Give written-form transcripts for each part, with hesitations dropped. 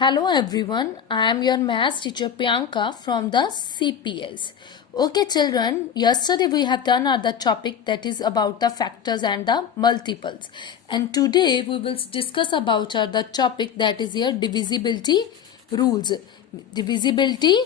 Hello everyone, I am your maths teacher Priyanka from the CPS. Okay children, yesterday we have done the topic that is about the factors and the multiples. And today we will discuss about the topic that is here divisibility rules. Divisibility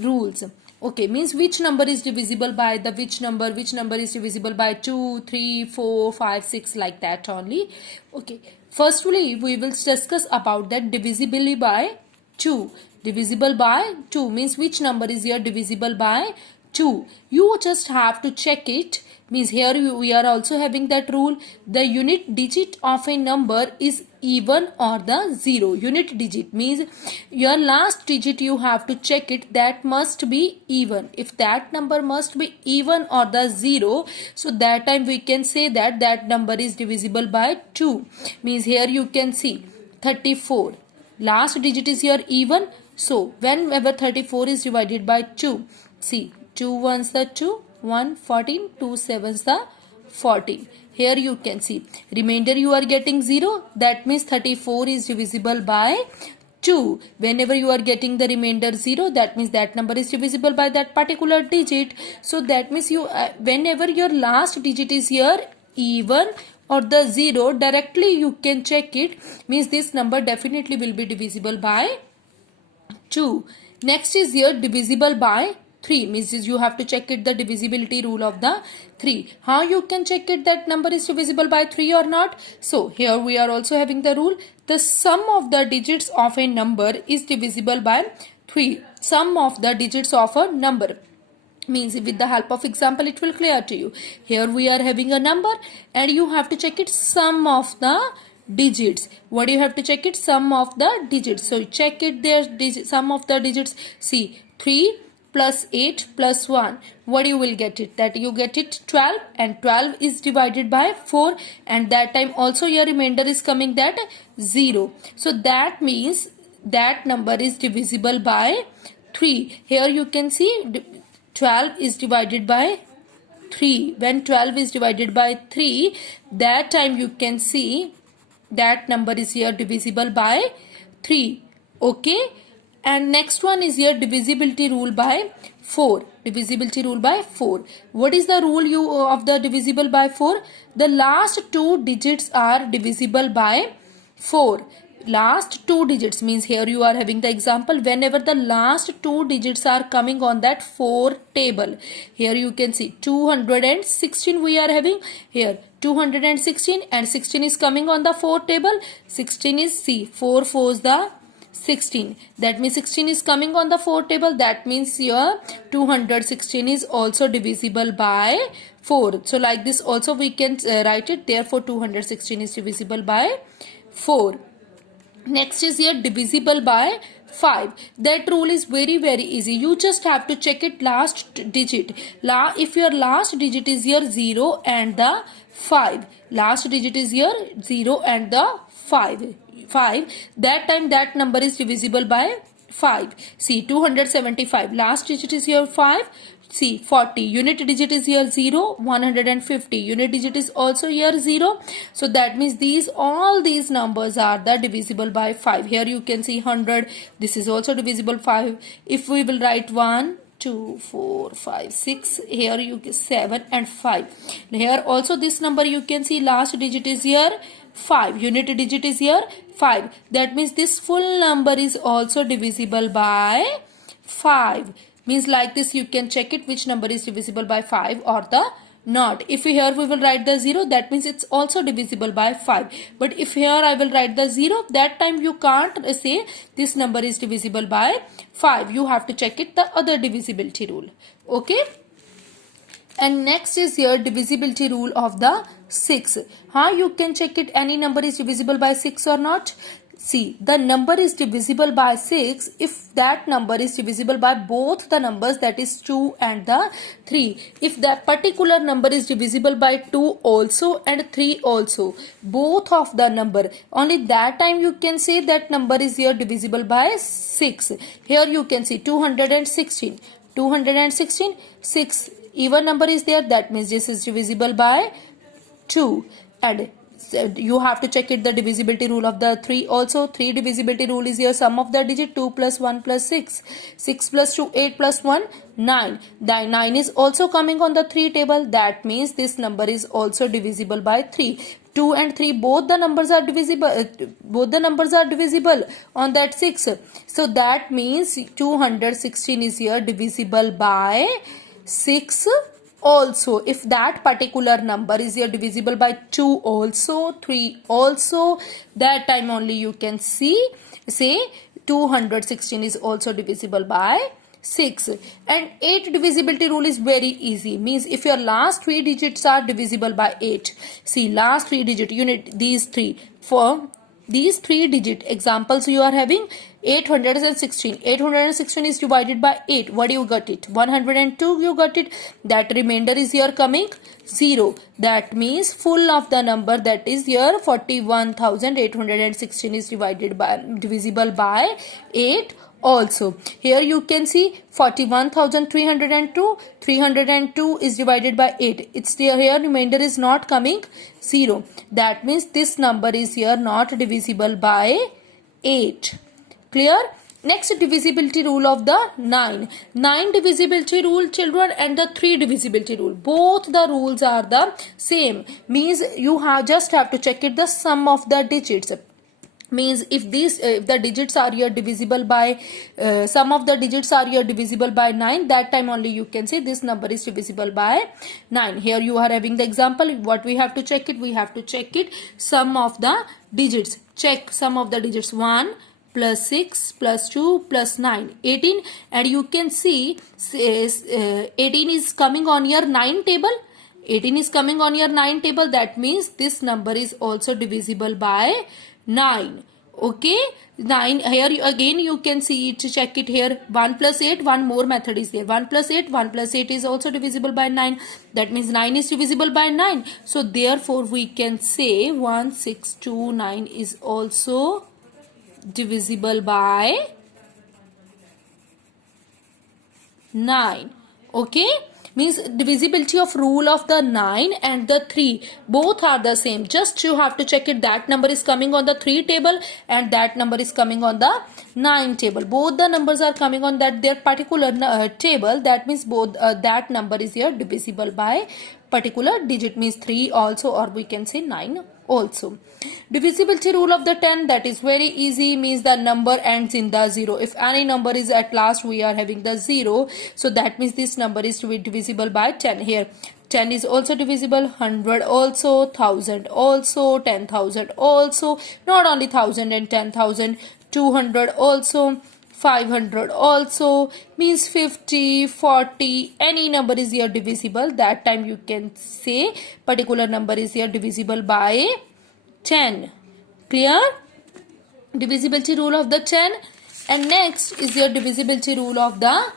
rules. Okay, means which number is divisible by the which number is divisible by 2, 3, 4, 5, 6 like that only. Okay, firstly we will discuss about that divisibility by 2. Divisible by 2 means which number is here divisible by 2. You just have to check it. Means here we are also having that rule. The unit digit of a number is even or the 0. Unit digit means your last digit you have to check it, that must be even. If that number must be even or the 0, so that time we can say that that number is divisible by 2. Means here you can see 34. Last digit is here even. So whenever 34 is divided by 2, see 2 ones the 2, 1 14, 2 sevens the 14. Here you can see remainder you are getting 0. That means 34 is divisible by 2. Whenever you are getting the remainder 0, that means that number is divisible by that particular digit. So that means you whenever your last digit is here even or the 0, directly you can check it. Means this number definitely will be divisible by 2. Next is here divisible by 3. Means you have to check it the divisibility rule of the 3. How you can check it that number is divisible by 3 or not? So here we are also having the rule. The sum of the digits of a number is divisible by 3. Sum of the digits of a number. Means with the help of example it will clear to you. Here we are having a number and you have to check it sum of the digits. What do you have to check it? Sum of the digits. So check it there, sum of the digits. See 3 plus 8 plus 1. What you will get it? That you get it 12, and 12 is divided by 4, and that time also your remainder is coming that 0. So that means that number is divisible by 3. Here you can see 12 is divided by 3. When 12 is divided by 3, that time you can see that number is here divisible by 3. Okay. And next one is here divisibility rule by 4. Divisibility rule by 4. What is the rule of the divisible by 4? The last two digits are divisible by 4. Last two digits means here you are having the example whenever the last two digits are coming on that 4 table. Here you can see 216 we are having here 216 and 16 is coming on the 4 table. 16 is C 4 4s the 16. That means 16 is coming on the 4 table. That means here 216 is also divisible by 4. So like this also we can write it. Therefore 216 is divisible by 4. Next is here divisible by 5. That rule is very easy. You just have to check it last digit. If your last digit is here 0 and the 5. Last digit is here 0 and the 5. That time that number is divisible by 5. See 275. Last digit is here 5. See 40. Unit digit is here 0. 150. Unit digit is also here 0. So that means all these numbers are the divisible by 5. Here you can see 100. This is also divisible 5. If we will write 1, 2, 4, 5, 6. Here you get 7 and 5. Here also this number you can see last digit is here 5. Unit digit is here 5. That means this full number is also divisible by 5. Means like this you can check it which number is divisible by 5 or the not. If here we will write the 0, that means it's also divisible by 5. But if here I will write the 0, that time you can't say this number is divisible by 5. You have to check it the other divisibility rule. Okay. And next is here divisibility rule of the 6. How you can check it any number is divisible by 6 or not? See, the number is divisible by 6 if that number is divisible by both the numbers, that is 2 and the 3. If that particular number is divisible by 2 also and 3 also, both of the number, only that time you can say that number is here divisible by 6. Here you can see 216. 216, 6 even number is there, that means this is divisible by 2. And You have to check it the divisibility rule of the 3 also. 3 divisibility rule is your sum of the digit 2 plus 1 plus 6. 6 plus 2 8 plus 1 9. The 9 is also coming on the 3 table. That means this number is also divisible by 3. 2 and 3 both the numbers are divisible on that 6. So that means 216 is here divisible by 6 also. If that particular number is here divisible by 2 also, 3 also, that time only you can say 216 is also divisible by 6. And 8 divisibility rule is very easy. Means if your last 3 digits are divisible by 8. See, last 3 digit, you need these 3. For these 3 digit examples you are having 816. 816 is divided by 8. What do you got it? 102 you got it. That remainder is here coming 0. That means full of the number, that is here 41,816 is divisible by 8 also. Here you can see 41,302. 302 is divided by 8. It's there, here remainder is not coming 0. That means this number is here not divisible by 8. Clear? Next, divisibility rule of the 9. 9 divisibility rule, children, and the 3 divisibility rule. Both the rules are the same. Means you just have to check it the sum of the digits. Means if the digits are here divisible by sum of the digits are here divisible by 9, that time only you can say this number is divisible by 9. Here you are having the example. What we have to check it? We have to check it sum of the digits. Check sum of the digits. 1 plus 6 plus 2 plus 9, 18, and you can see 18 is coming on your 9 table. 18 is coming on your 9 table. That means this number is also divisible by 9. Okay, 9. Here again you can see it, check it here. 1 plus 8, one more method is there. 1 plus 8, 1 plus 8 is also divisible by 9. That means 9 is divisible by 9. So therefore we can say 1629 is also divisible by 9. Okay, means divisibility of rule of the 9 and the 3 both are the same. Just you have to check it, that number is coming on the 3 table and that number is coming on the 9 table. Both the numbers are coming on their particular table. That means both that number is here divisible by particular digit, means 3 also, or we can say 9 also. Divisibility rule of the 10, that is very easy. Means the number ends in the 0. If any number is at last we are having the 0, so that means this number is to be divisible by 10. Here 10 is also divisible, 100 also, 1000 also, 10,000 also, not only 1000 and 10,000, 200 also, 500 also, means 50, 40, any number is here divisible. That time you can say particular number is here divisible by 10. Clear? Divisibility rule of the 10. And next is your divisibility rule of the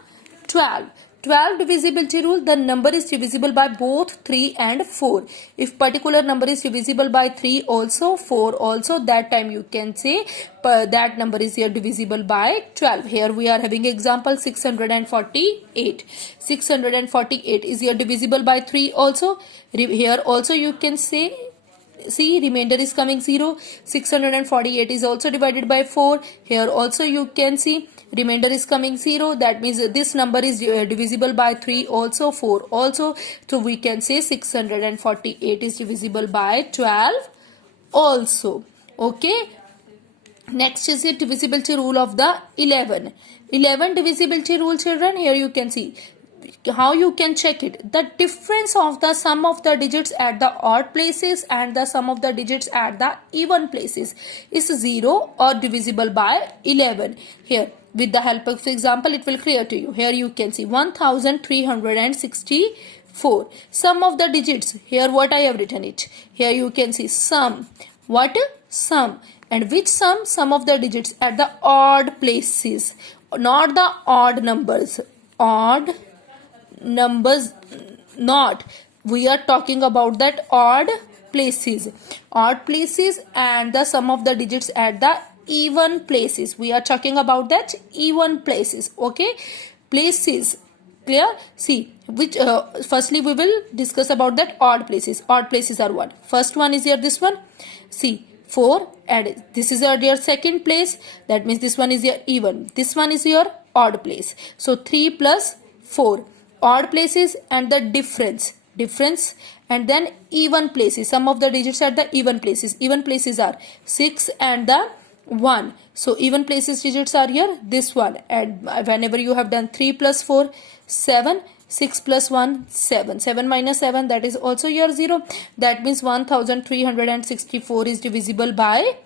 12. 12 divisibility rule, the number is divisible by both 3 and 4. If particular number is divisible by 3 also, 4 also, that time you can say that number is here divisible by 12. Here we are having example 648. 648 is here divisible by 3 also. Here also you can say, see, remainder is coming 0. 648 is also divided by 4. Here also you can see remainder is coming 0. That means this number is divisible by 3 also, 4 also. So we can say 648 is divisible by 12 also. Okay. Next is the divisibility rule of the 11. 11 divisibility rule, children. Here you can see how you can check it. The difference of the sum of the digits at the odd places and the sum of the digits at the even places is 0 or divisible by 11. Here with the help of example it will clear to you. Here you can see 1364. Sum of the digits. Here what I have written it. Here you can see sum. What? Sum. And which sum? Sum of the digits at the odd places, not the odd numbers. Odd numbers, not, we are talking about that odd places. Odd places and the sum of the digits at the even places. We are talking about that even places. Okay, places Clear? See, which firstly we will discuss about that odd places. Odd places are what? First one is here, this one. See, 4 and this is your second place. That means this one is your even. This one is your odd place. So 3 plus 4. Odd places and the difference. And then even places. Some of the digits are the even places. Even places are 6 and the 1. So even places digits are here, this one. And whenever you have done 3 plus 4, 7, 6 plus 1, 7. 7 minus 7, that is also your 0. That means 1364 is divisible by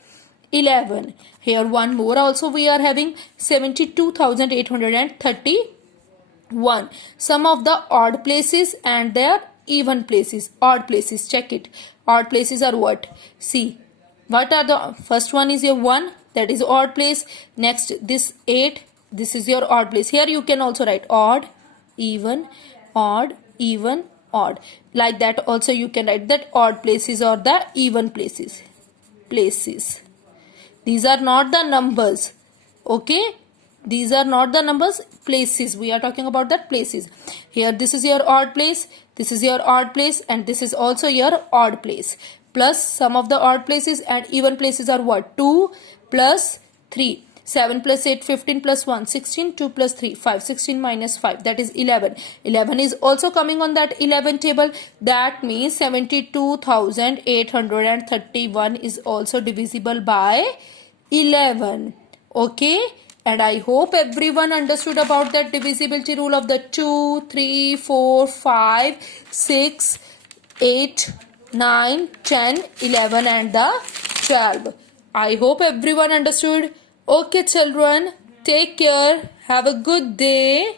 11. Here one more also we are having 72,831. Some of the odd places and their even places. Odd places, check it. Odd places are what? See, what are the first one is your 1, that is odd place. Next this 8, this is your odd place. Here you can also write odd, even, odd, even, odd. Like that also you can write that odd places or the even places. These are not the numbers. Okay? These are not the numbers, places. We are talking about that places. Here this is your odd place, this is your odd place, and this is also your odd place. Plus some of the odd places and even places are what? 2 plus 3. 7 plus 8, 15 plus 1, 16, 2 plus 3, 5, 16 minus 5, that is 11. 11 is also coming on that 11 table. That means 72,831 is also divisible by 11. Okay? And I hope everyone understood about that divisibility rule of the 2, 3, 4, 5, 6, 8, 9, 10, 11 and the 12. I hope everyone understood. Okay children, take care. Have a good day.